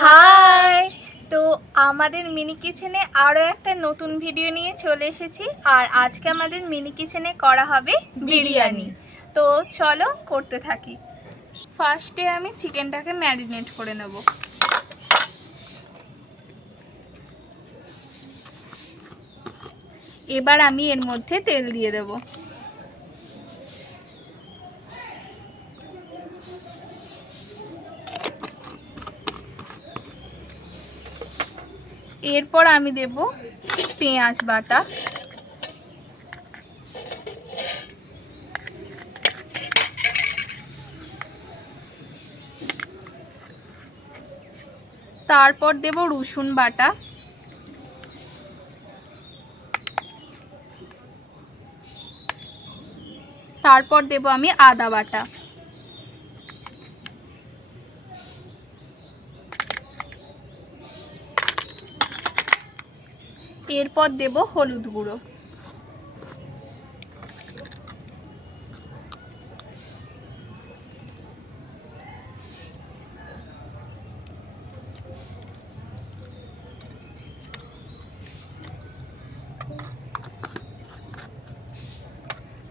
High. তো আমাদের mini কিচেনে আরও একটা নতুন ভিডিও নিয়ে চলে এসেছি। আর আজকে আমাদের মিনি কিচেনে করা হবে বিরিয়ানি। তো চলো করতে থাকি। ফার্স্টে আমি চিকেনটাকে ম্যারিনেট করে নেব। এবার আমি এর মধ্যে তেল দিয়ে দেব। এরপর আমি দেব পেঁয়াজ বাটা, তারপর দেব রসুন বাটা, তারপর দেব আমি আদা বাটা, এরপর দেব হলুদ গুঁড়ো,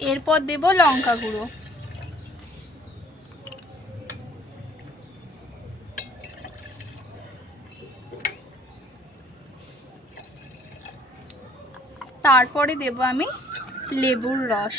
এরপর দেব লঙ্কা গুঁড়ো, তারপরে দেব আমি লেবুর রস,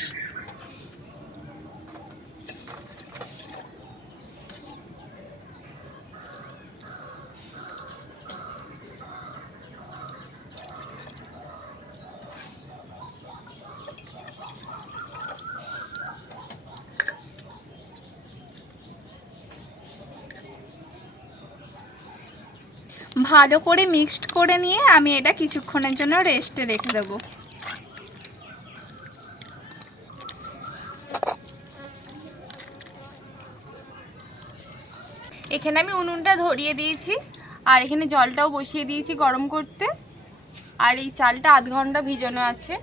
ভালো করে মিক্সড করে নিয়ে আমি এটা কিছুক্ষণের জন্য রেস্টে রেখে দেব। এখানে আমি উনুনটা ধরিয়ে দিয়েছি আর এখানে জলটাও বসিয়ে দিয়েছি গরম করতে। আর এই চালটা আধ ঘন্টা ভিজানো আছে।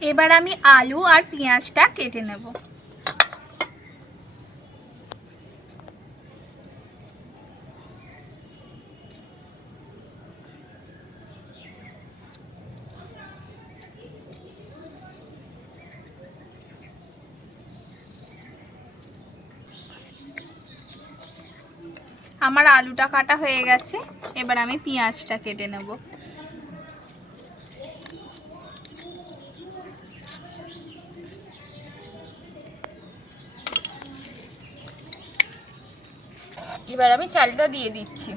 এবার আমি আলু আর পেঁয়াজটা কেটে নেব। আমার আলুটা কাটা হয়ে গেছে, এবার আমি পেঁয়াজটা কেটে নেব। এবার আমি চালটা দিয়ে দিচ্ছি।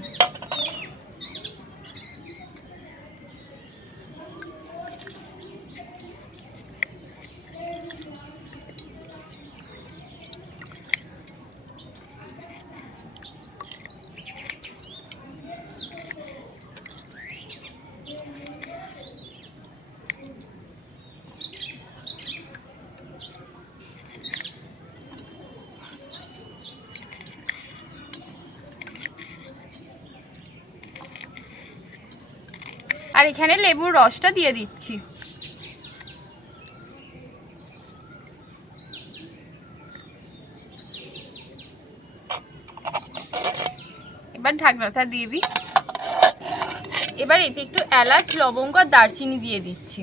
আর এখানে লেবুর রসটা দিয়ে দিচ্ছি। এবার ঢাকনাটা দিয়ে দিই। এবার এতে একটু এলাচ, লবঙ্গ আর দারচিনি দিয়ে দিচ্ছি।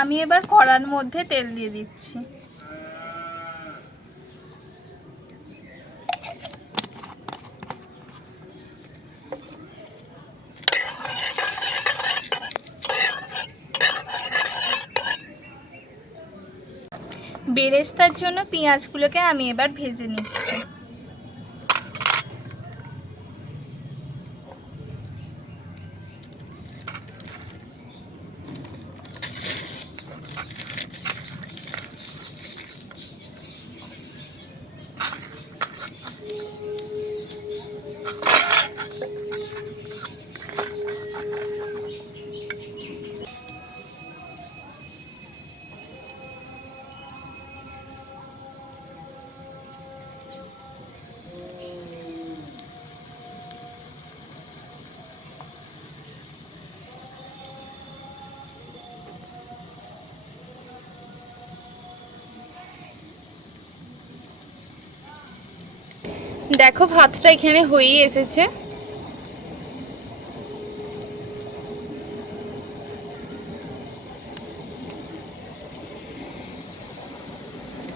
আমি এবার কড়ার মধ্যে তেল দিয়ে দিচ্ছি। বেরেস্তার জন্য পেঁয়াজগুলোকে আমি এবার ভেজে নিচ্ছি। দেখো ভাতটা এখানে হয়েই এসেছে।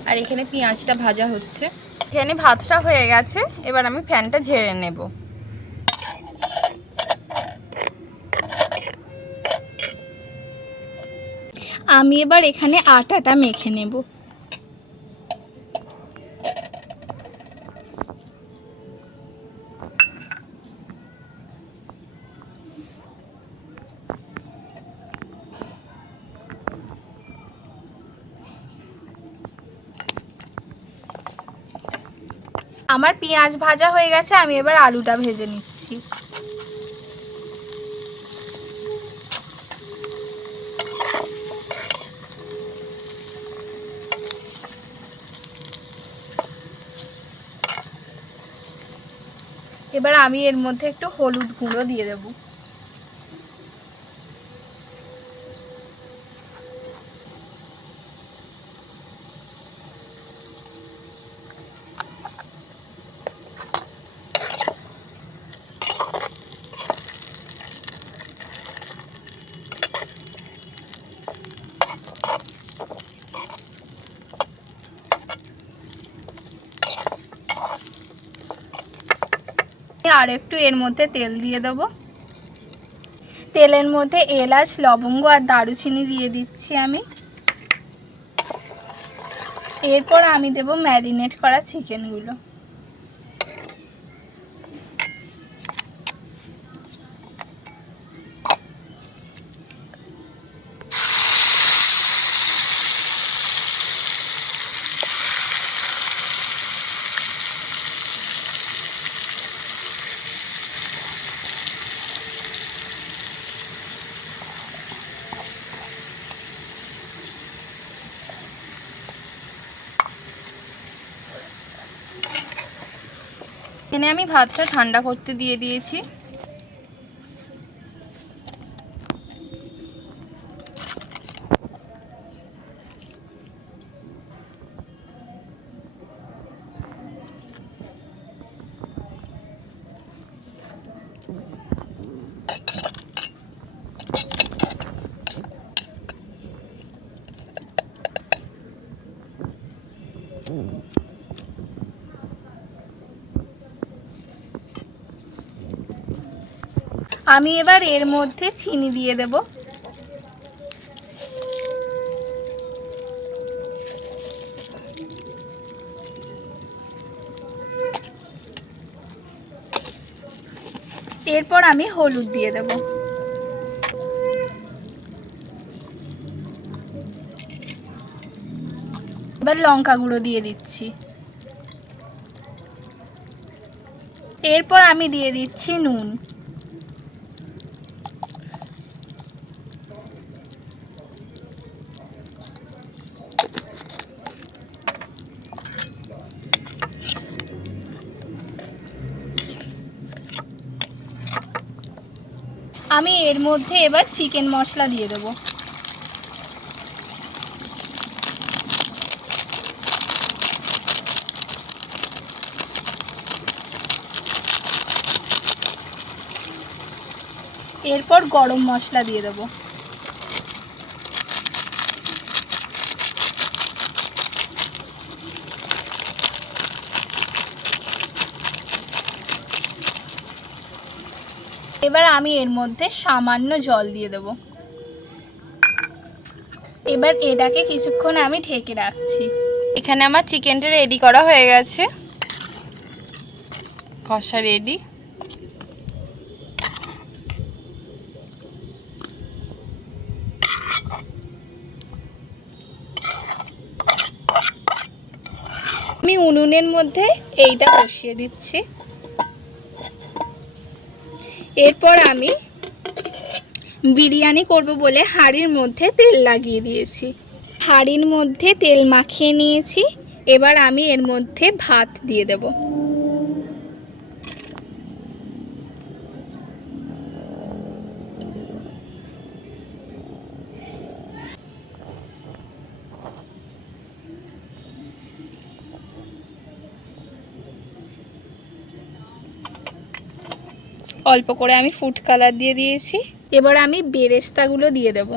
আর এখানে পেঁয়াজটা ভাজা হচ্ছে। এখানে ভাতটা হয়ে গেছে, এবার আমি ফ্যানটা ঝেড়ে নেব। আমি এবার এখানে আটাটা মেখে নেব। আমার পেঁয়াজ ভাজা হয়ে গেছে, আমি এবার আলুটা ভেজে নিচ্ছি। এবার আমি এর মধ্যে একটু হলুদ গুঁড়ো দিয়ে দেব। আর একটু এর মধ্যে তেল দিয়ে দেব। তেলের মধ্যে এলাচ, লবঙ্গ আর দারুচিনি দিয়ে দিচ্ছি আমি। এরপর আমি দেব ম্যারিনেট করা চিকেনগুলো। এখানে আমি ভাতটা ঠান্ডা করতে দিয়ে দিয়েছি। আমি এবার এর মধ্যে চিনি দিয়ে দেব। এরপর আমি হলুদ দিয়ে দেব। এবার লঙ্কা গুঁড়ো দিয়ে দিচ্ছি। এরপর আমি দিয়ে দিচ্ছি নুন। আমি এর মধ্যে এবার চিকেন মশলা দিয়ে দেব। এরপর গরম মশলা দিয়ে দেব। এবার আমি এর মধ্যে সামান্য জল দিয়ে দেব। এবার এটাকে কিছুক্ষণ আমি ঢেকে রাখছি। এখানে আমার চিকেনটা রেডি করা হয়ে গেছে, কষা রেডি। আমি উনুনের মধ্যে এইটা বসিয়ে দিচ্ছি। এরপর আমি বিরিয়ানি করব বলে হাঁড়ির মধ্যে তেল লাগিয়ে দিয়েছি। হাঁড়ির মধ্যে তেল মাখিয়ে নিয়েছি। এবার আমি এর মধ্যে ভাত দিয়ে দেব। অল্প করে আমি ফুড কালার দিয়ে দিয়েছি। এবার আমি বেরেস্তাগুলো দিয়ে দেব।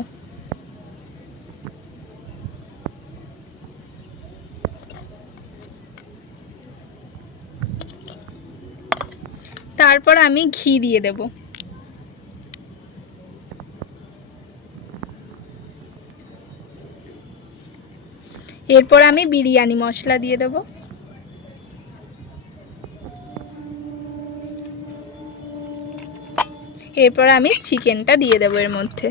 তারপর আমি ঘি দিয়ে দেব। এরপর আমি বিরিয়ানি মশলা দিয়ে দেব। এরপর আমি চিকেনটা দিয়ে দেব এর মধ্যে।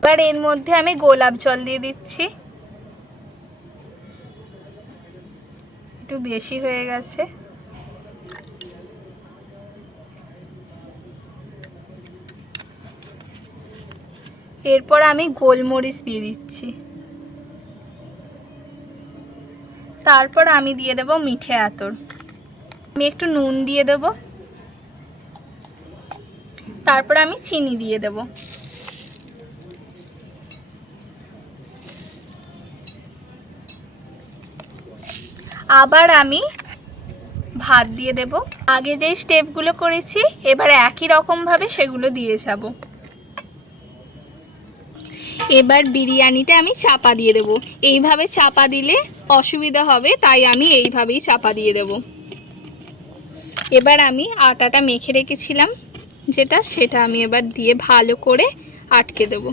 এবার এর মধ্যে আমি গোলাপ জল দিয়ে দিচ্ছি। একটু বেশি হয়ে গেছে। এরপর আমি গোলমরিচ দিয়ে দিচ্ছি। তারপর আমি দিয়ে দেব মিঠে আতর। আমি একটু নুন দিয়ে দেব। তারপর আমি চিনি দিয়ে দেব। আবার আমি ভাত দিয়ে দেব। আগে যে স্টেপগুলো করেছি এবার একই রকমভাবে সেগুলো দিয়ে যাব। এবার বিরিয়ানিটা আমি চাপা দিয়ে দেব। এইভাবে চাপা দিলে অসুবিধা হবে, তাই আমি এইভাবেই চাপা দিয়ে দেব। এবার আমি আটাটা মেখে রেখেছিলাম সেটা আমি এবার দিয়ে ভালো করে আটকে দেব।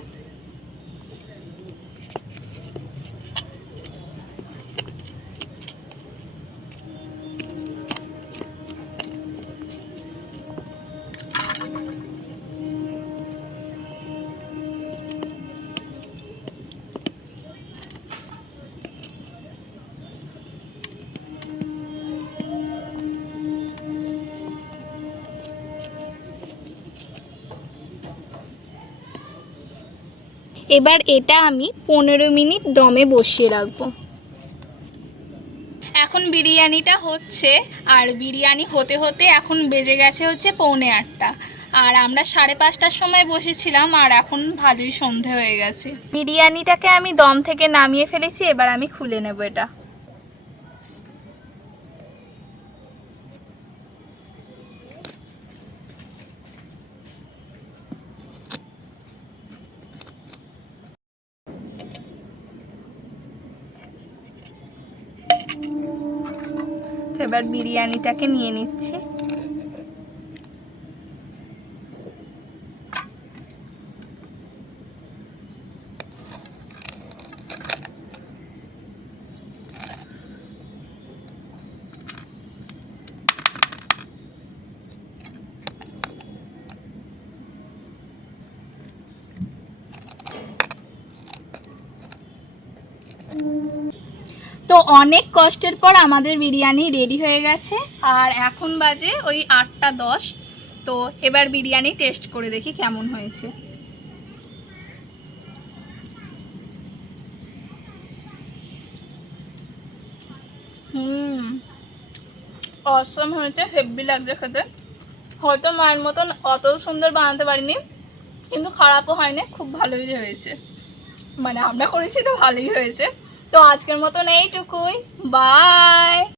এবার এটা আমি 15 মিনিট দমে বসিয়ে রাখবো। এখন বিরিয়ানিটা হচ্ছে, আর বিরিয়ানি হতে হতে এখন বেজে গেছে হচ্ছে 7:45। আর আমরা 5:30টার সময় বসেছিলাম, আর এখন ভালোই সন্ধে হয়ে গেছে। বিরিয়ানিটাকে আমি দম থেকে নামিয়ে ফেলেছি। এবার আমি খুলে নেব এটা। এবার বিরিয়ানিটাকে নিয়ে নিচ্ছি। তো অনেক কষ্টের পর আমাদের বিরিয়ানি রেডি হয়ে গেছে। আর এখন বাজে ওই 8:10। তো এবার বিরিয়ানি টেস্ট করে দেখি কেমন হয়েছে। অসম হয়েছে, হেভি লাগছে খেতে। হয়তো মায়ের মতন অত সুন্দর বানাতে পারিনি, কিন্তু খারাপও হয়নি, খুব ভালোই হয়েছে। মানে আমরা করেছি তো ভালোই হয়েছে। তো আজকের মতন এইটুকুই। বাই।